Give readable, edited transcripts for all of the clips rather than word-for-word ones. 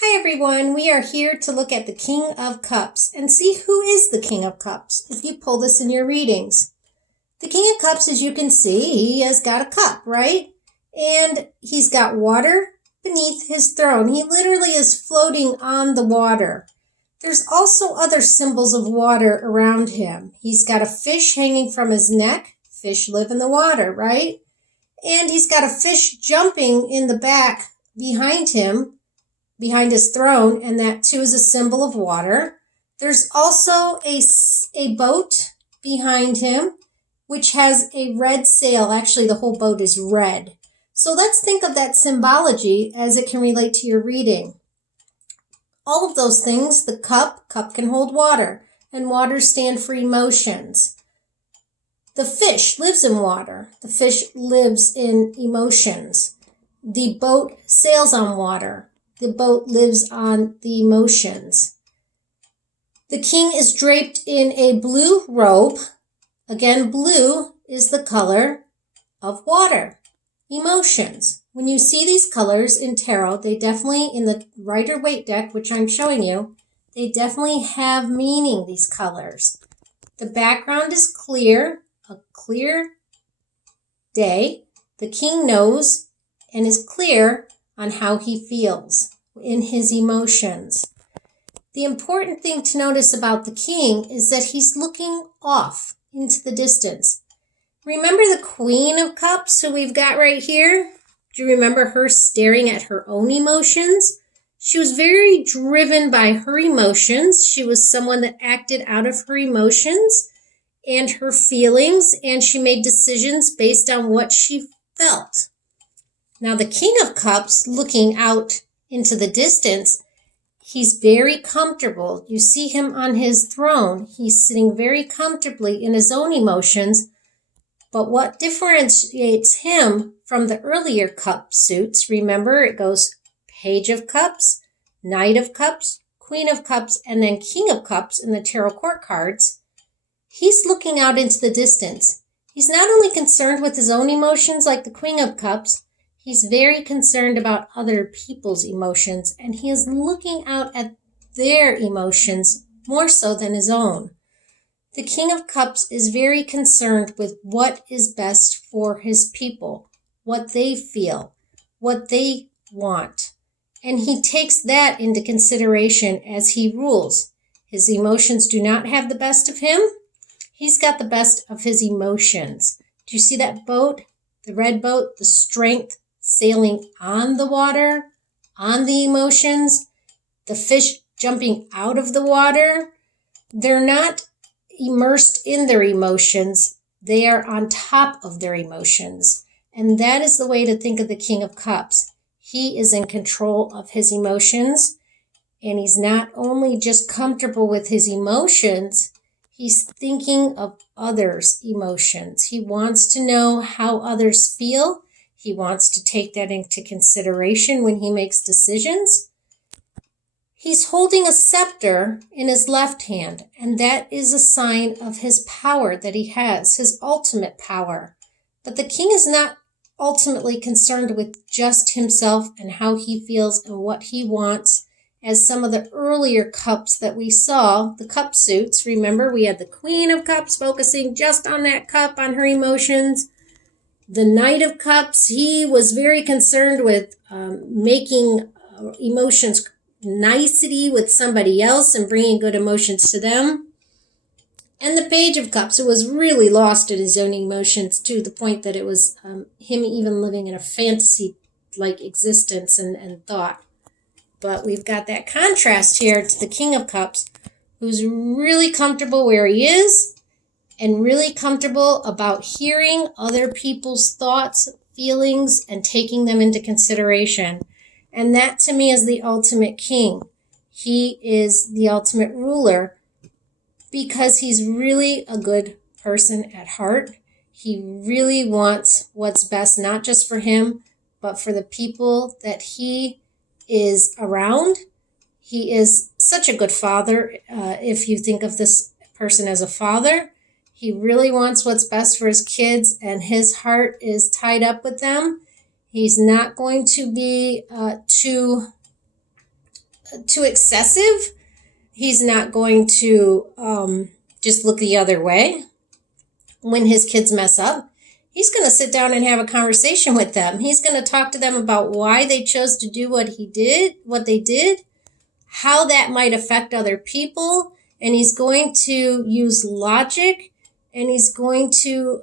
Hi everyone, we are here to look at the King of Cups and see who is the King of Cups if you pull this in your readings. The King of Cups, as you can see, he has got a cup, right? And he's got water beneath his throne. He literally is floating on the water. There's also other symbols of water around him. He's got a fish hanging from his neck. Fish live in the water, right? And he's got a fish jumping in the back behind him, behind his throne, and that too is a symbol of water. There's also a boat behind him, which has a red sail. Actually, the whole boat is red. So let's think of that symbology as it can relate to your reading. All of those things, the cup can hold water, and water stand for emotions. The fish lives in water. The fish lives in emotions. The boat sails on water. The boat lives on the emotions. The king is draped in a blue robe. Again, blue is the color of water, emotions. When you see these colors in tarot, they definitely, in the Rider-Waite deck, which I'm showing you, they definitely have meaning, these colors. The background is clear, a clear day. The king knows and is clear on how he feels in his emotions. The important thing to notice about the king is that he's looking off into the distance. Remember the Queen of Cups who we've got right here? Do you remember her staring at her own emotions? She was very driven by her emotions. She was someone that acted out of her emotions and her feelings, and she made decisions based on what she felt. Now, the King of Cups, looking out into the distance, he's very comfortable. You see him on his throne. He's sitting very comfortably in his own emotions. But what differentiates him from the earlier cup suits, remember, it goes Page of Cups, Knight of Cups, Queen of Cups, and then King of Cups in the Tarot Court cards. He's looking out into the distance. He's not only concerned with his own emotions like the Queen of Cups, he's very concerned about other people's emotions, and he is looking out at their emotions more so than his own. The King of Cups is very concerned with what is best for his people, what they feel, what they want, and he takes that into consideration as he rules. His emotions do not have the best of him. He's got the best of his emotions. Do you see that boat, the red boat, the strength, sailing on the water, on the emotions, the fish jumping out of the water? They're not immersed in their emotions. They are on top of their emotions. And that is the way to think of the King of Cups. He is in control of his emotions, and he's not only just comfortable with his emotions, he's thinking of others' emotions. He wants to know how others feel. He wants to take that into consideration when he makes decisions. He's holding a scepter in his left hand, and that is a sign of his power that he has, his ultimate power. But the king is not ultimately concerned with just himself and how he feels and what he wants, as some of the earlier cups that we saw, the cup suits. Remember, we had the Queen of Cups focusing just on that cup, on her emotions. The Knight of Cups, he was very concerned with making emotions nicety with somebody else and bringing good emotions to them. And the Page of Cups, who was really lost in his own emotions to the point that it was him even living in a fantasy-like existence and thought. But we've got that contrast here to the King of Cups, who's really comfortable where he is, and really comfortable about hearing other people's thoughts, feelings, and taking them into consideration. And that, to me, is the ultimate king. He is the ultimate ruler because he's really a good person at heart. He really wants what's best, not just for him, but for the people that he is around. He is such a good father. If you think of this person as a father, he really wants what's best for his kids, and his heart is tied up with them. He's not going to be too too excessive. He's not going to just look the other way when his kids mess up. He's going to sit down and have a conversation with them. He's going to talk to them about why they chose to do what they did, how that might affect other people, and he's going to use logic, and he's going to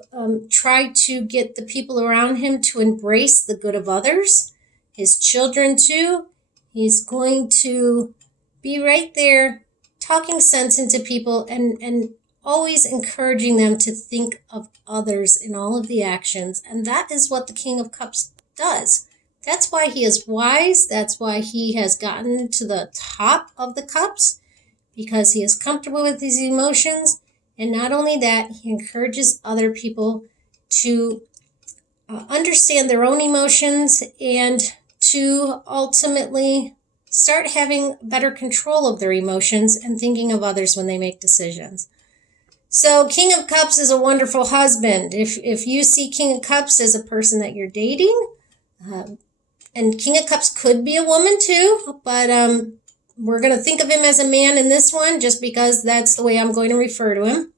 try to get the people around him to embrace the good of others, his children too. He's going to be right there talking sense into people and always encouraging them to think of others in all of the actions. And that is what the King of Cups does. That's why he is wise. That's why he has gotten to the top of the cups, because he is comfortable with his emotions. And not only that, he encourages other people to understand their own emotions and to ultimately start having better control of their emotions and thinking of others when they make decisions. So King of Cups is a wonderful husband. If you see King of Cups as a person that you're dating, and King of Cups could be a woman too, but we're going to think of him as a man in this one just because that's the way I'm going to refer to him.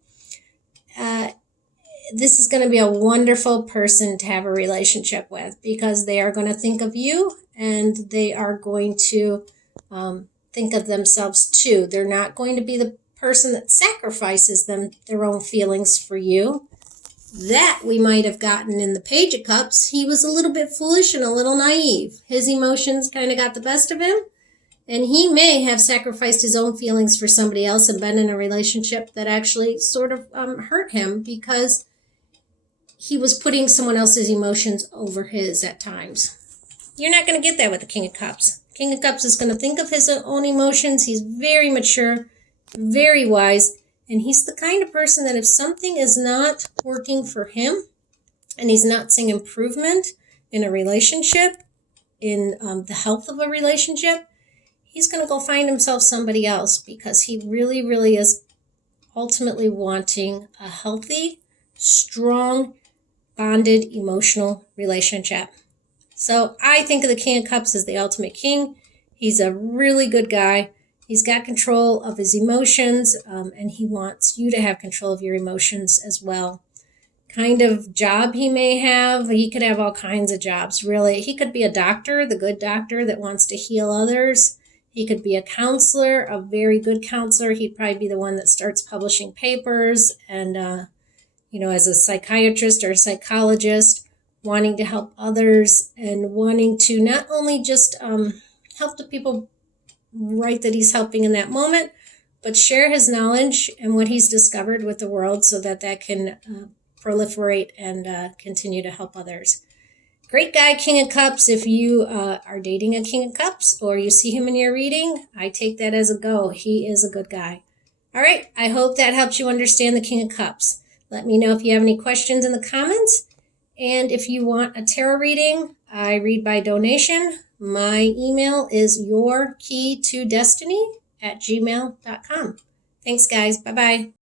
This is going to be a wonderful person to have a relationship with, because they are going to think of you and they are going to think of themselves too. They're not going to be the person that sacrifices their own feelings for you. That we might have gotten in the Page of Cups. He was a little bit foolish and a little naive. His emotions kind of got the best of him, and he may have sacrificed his own feelings for somebody else and been in a relationship that actually sort of hurt him, because he was putting someone else's emotions over his at times. You're not going to get that with the King of Cups. King of Cups is going to think of his own emotions. He's very mature, very wise, and he's the kind of person that if something is not working for him and he's not seeing improvement in a relationship, in the health of a relationship, he's going to go find himself somebody else, because he really, really is ultimately wanting a healthy, strong, bonded, emotional relationship. So I think of the King of Cups as the ultimate king. He's a really good guy. He's got control of his emotions, and he wants you to have control of your emotions as well. Kind of job he may have, he could have all kinds of jobs, really. He could be a doctor, the good doctor that wants to heal others. He could be a counselor, a very good counselor. He'd probably be the one that starts publishing papers and, as a psychiatrist or a psychologist, wanting to help others and wanting to not only just help the people right that he's helping in that moment, but share his knowledge and what he's discovered with the world so that can proliferate and continue to help others. Great guy, King of Cups. If you are dating a King of Cups or you see him in your reading, I take that as a go. He is a good guy. All right, I hope that helps you understand the King of Cups. Let me know if you have any questions in the comments. And if you want a tarot reading, I read by donation. My email is yourkeytodestiny@gmail.com. Thanks, guys. Bye-bye.